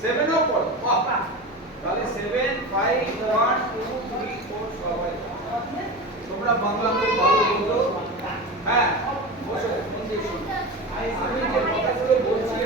সেভেনও পড়ো তাহলে seven five one two সবাই তোমরা বাংলা খুব ভালো বোঝো হ্যাঁ বসো। আমি যে কথাগুলো বলছি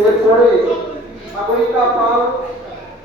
এরপরে সাগরিকা পাল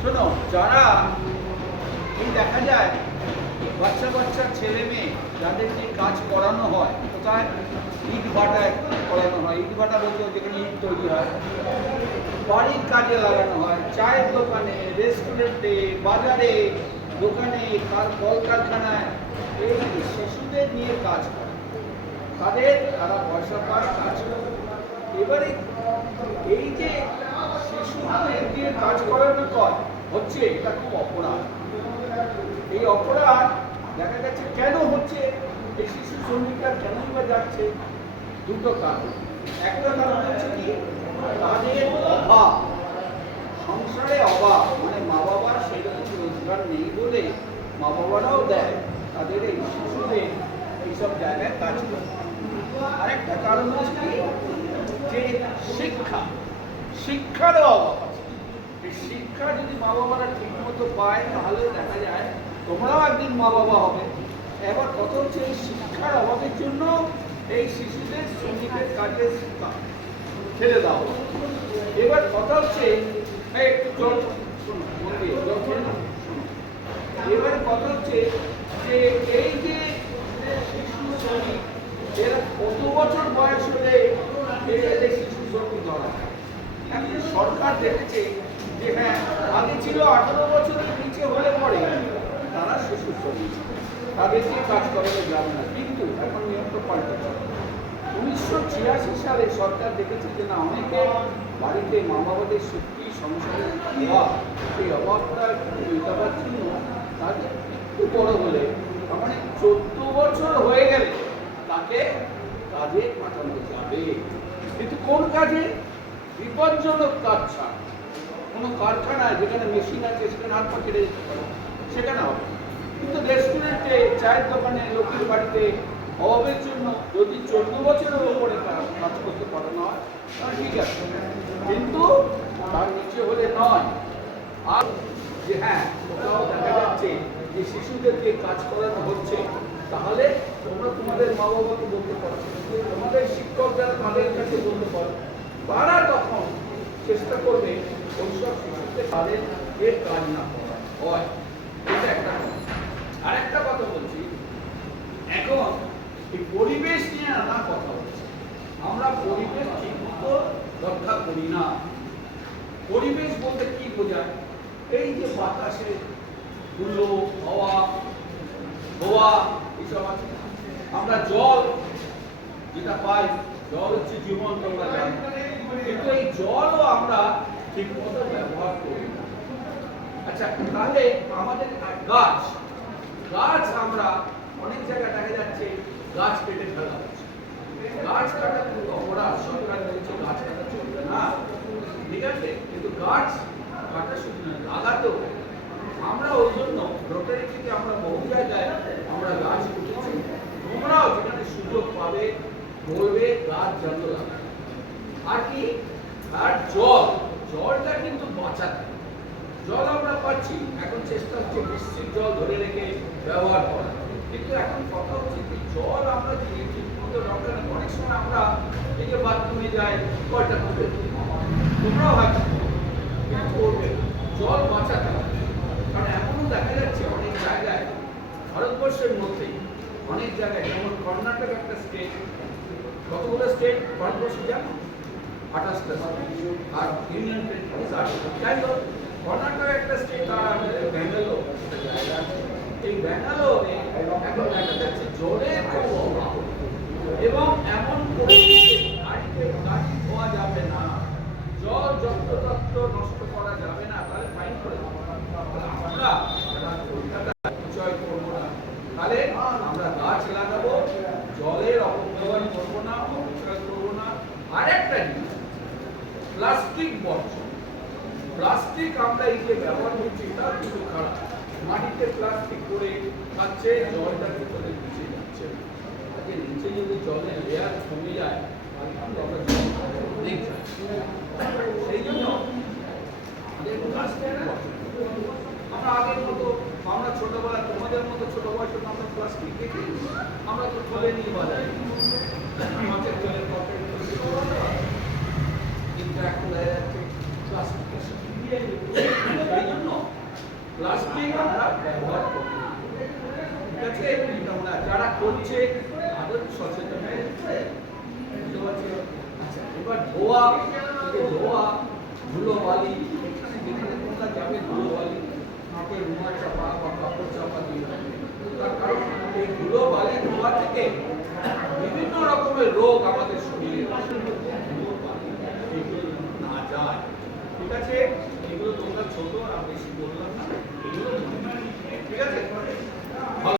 শোনো, যারা এই দেখা যায় বাচ্চা বাচ্চা ছেলে মেয়ে যাদেরকে কাজ করানো হয় কোথায় ইট ভাটায় করানো হয়। ইট ভাটা বলতে যেখানে ইট তৈরি হয়। বাড়ির কাজে লাগানো হয়, চায়ের দোকানে, রেস্টুরেন্টে, বাজারে, দোকানে কার কলকারখানায়। এই শিশুদের নিয়ে কাজ করে। তাদের তারা পয়সা পায়, কাজ করে। এবারে এই যে কাজ করানো কয়? হচ্ছে, এটা খুব অপরাধ। এই অপরাধ দেখা যাচ্ছে কেন হচ্ছে? এই শিশু শ্রমিকরা কেনই বা যাচ্ছে? দুটো কারণ। একটা কারণ হচ্ছে কি, তাদের অভাব, সংসারে অভাব মানে মা বাবার সেরকম রোজগার নেই বলে মা বাবারাও দেয়, তাদের এই শিশুদের এইসব জায়গায় কাজ করে। আরেকটা কারণ হচ্ছে কি, যে শিক্ষা, শিক্ষারও অভাব শিক্ষা যদি মা বাবারা ঠিক মতো পায়, তাহলে দেখা যায় তোমরাও একদিন মা বাবা হবে। এবার কথা হচ্ছে এই শিক্ষার অভাবের জন্য এই শিশুদের শ্রমিকের কাজের শিক্ষা ছেড়ে দাও। এবার কথা হচ্ছে একটু জল। এবার কথা হচ্ছে যে এই যে শিশু শ্রমিক, এরা কত বছর বয়স হলে শিশু শ্রমিক ধরা সরকার দেখেছে যে হ্যাঁ আগে ছিল আঠারো বছরের নিচে হলে পরে। তারা শিশু শ্রমিক তাদেরকে কাজ করানো যাবে না, কিন্তু এখন নিয়মটা পাল্টে যাবে উনিশশো ছিয়াশি সালে সরকার দেখেছে যে না, অনেকে বাড়িতে মা বাবাদের সত্যি সংসারের সেই অভাবটা মেটাবার জন্য তাদের একটু বড় হলে মানে চোদ্দ বছর হয়ে গেলে তাকে কাজে পাঠানো যাবে কিন্তু কোন কাজে? বিপজ্জনক কাজ ছাড়া। কোনো কারখানায় যেখানে মেশিন আছে, সেখানে হাত পা কেটে যেতে পারে। হবে। কিন্তু রেস্টুরেন্টে চায়ের দোকানে লোকের বাড়িতে অভাবের জন্য যদি চোদ্দ বছরের ওপরে কাজ করতে পারানো হয়, তাহলে ঠিক আছে। কিন্তু তার নিচে হলে নয়। আর যে হ্যাঁ কোথাও দেখা যাচ্ছে যে শিশুদেরকে কাজ করানো হচ্ছে, তাহলে তোমরা তোমাদের মা বাবাকে বলতে পারো। তোমাদের শিক্ষক যারা তাদের কাছে বলতে পারো, তারা তখন চেষ্টা করবে তাদের কাজ না হয় এটা একটা কথা। কথা বলছি এখন পরিবেশ নিয়ে নানা কথা হচ্ছে আমরা পরিবেশ ঠিকমতো রক্ষা করি না পরিবেশ বলতে কি বোঝায় এই যে বাতাসে ধুলো হাওয়া ধোয়া এসব আছে আমরা জল যেটা পাই জল হচ্ছে জীবন তোমরা জানো কিন্তু এই জলও আমরা ঠিক মতো ব্যবহার করি না। আচ্ছা তাহলে আমাদের গাছ গাছ আমরা অনেক জায়গায় দেখা যাচ্ছে গাছ কেটে ফেলা হচ্ছে। গাছ কাটা কিন্তু অপরাধ, সরকার বলছে গাছ কাটা চলবে না। ঠিক আছে, কিন্তু গাছ কাটা শুধু না, লাগাতেও। আমরা ওই জন্য রোটারি থেকে আমরা বহু জায়গায় আমরা গাছ উঠেছি তোমরাও যেখানে সুযোগ পাবে, বলবে গাছ যত লাগাবে। আর কি? আর জল। জলটা কিন্তু বাঁচাতে। জল আমরা পাচ্ছি এখন চেষ্টা হচ্ছে বৃষ্টির জল ধরে রেখে ব্যবহার করা। কিন্তু এখন কথা হচ্ছে যে জল আমরা যদি ঠিক মতো দরকার নেই, অনেক সময় আমরা এই যে বাথরুমে যাই কয়টা করে তোমরাও হয়তো কিন্তু করবে জল বাঁচাতে হবে। কারণ এখনও দেখা যাচ্ছে অনেক জায়গায় ভারতবর্ষের মধ্যেই অনেক জায়গায় যেমন কর্ণাটক একটা স্টেট কতগুলো স্টেট ভারতবর্ষে জানো? আঠাশ আর ইউনিয়ন তাই তো কর্ণাটক একটা স্টেট তার আমাদের ব্যাঙ্গালোর জায়গা এই ব্যাঙ্গালোরে এখন দেখা যাচ্ছে জোরে এবং এমন গাড়িতে গাড়ি ধোয়া যাবে না, জল যত্রতত্র নষ্ট করা যাবে না, তাহলে ফাইন করে আমরা কলকাতা বিজয় করব না, তাহলে আমরা গাছ লাগাবো, জলের অপব্যবহার করব না, অপচয় করব না। আরেক প্লাস্টিক বর্জন প্লাস্টিক আমরা এই যে ব্যবহার করছি তার কিন্তু খারাপ। মাটিতে প্লাস্টিক করে খাচ্ছে, জলটা ভিতরে মিশে যাচ্ছে। আজকে নিচে যদি জলের লেয়ার কমে যায় আমরা আমরা তো চলে নিয়ে বাজাই মাছের জলের পকেট কিন্তু এখন দেখা যাচ্ছে প্লাস্টিকের সাথে সেই জন্য প্লাস্টিক আমরা ব্যবহার করি। ঠিক আছে আমরা যারা করছে তাদের সচেতন আচ্ছা এবার ধোয়া ধোয়া ধুলো বালি এখানে যেখানে তোমরা যাবে ধুলো বালি কাপড় রুমাল চাপা বা কাপড় চাপা দিয়ে তার কারণ এই ধুলো বালি ধোয়া থেকে বিভিন্ন রকমের রোগ আমাদের শরীরে যায়। ঠিক আছে? এগুলো তোমরা ছোট আর বেশি বললাম ঠিক আছে?